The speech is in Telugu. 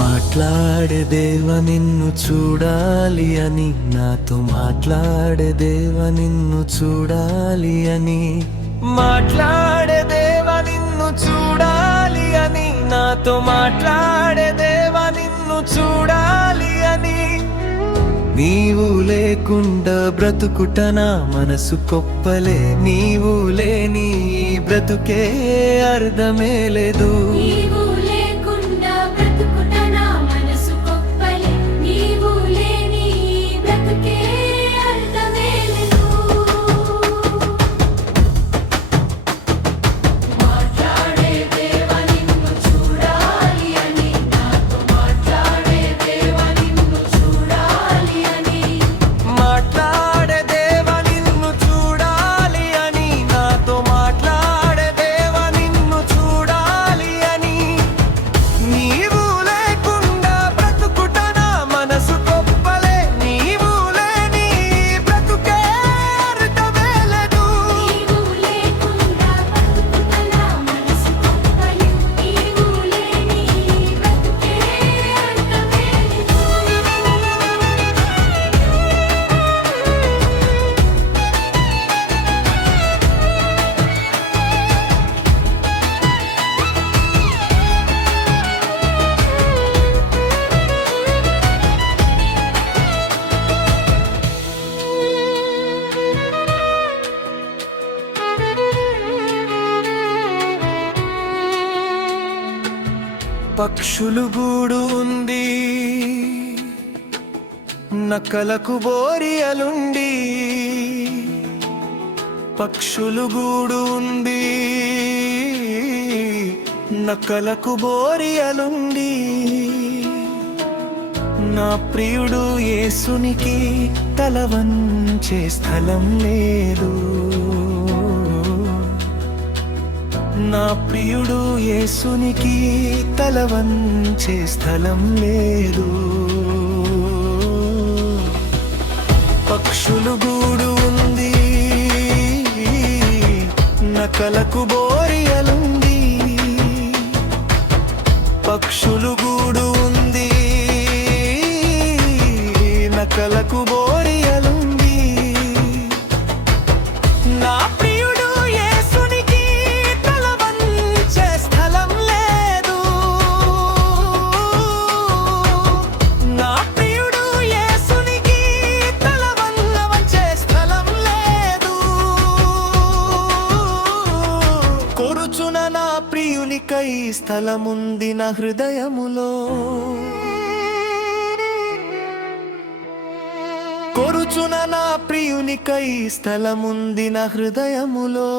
మాట్లాడే దేవా నిన్ను చూడాలి అని, నాతో మాట్లాడే దేవా నిన్ను చూడాలి అని, మాట్లాడే దేవా నిన్ను చూడాలి అని, నాతో మాట్లాడే దేవా నిన్ను చూడాలి అని. నీవు లేకుండా బ్రతుకుట నా మనసు కొప్పలే, నీవు లేని బ్రతుకే అర్థమే లేదు. పక్షులు గూడు ఉంది, నక్కలకు బోరియలుండి, పక్షులు గూడు ఉంది, నక్కలకు బోరియలుండి, నా ప్రియుడు యేసునికి తల వంచే స్థలం లేదు. నా ప్రియుడు యేసునికి తల వంచే స్థలం లేదు. పక్షులు గూడు ఉంది, నక్కలకు బోరియలుంది, పక్షులు గూడు ఉంది, నక్కలకు బోరియలుంది, నా ప్రియుడు యేసునికి తల వంచే స్థలం లేదు. నా ప్రియుడు యేసునికి తల వంచే స్థలం లేదు. కొరుచున నా ప్రియునికై స్థలముంది నా హృదయములో, కొరుచున నా ప్రియునికై స్థలముంది నా హృదయములో.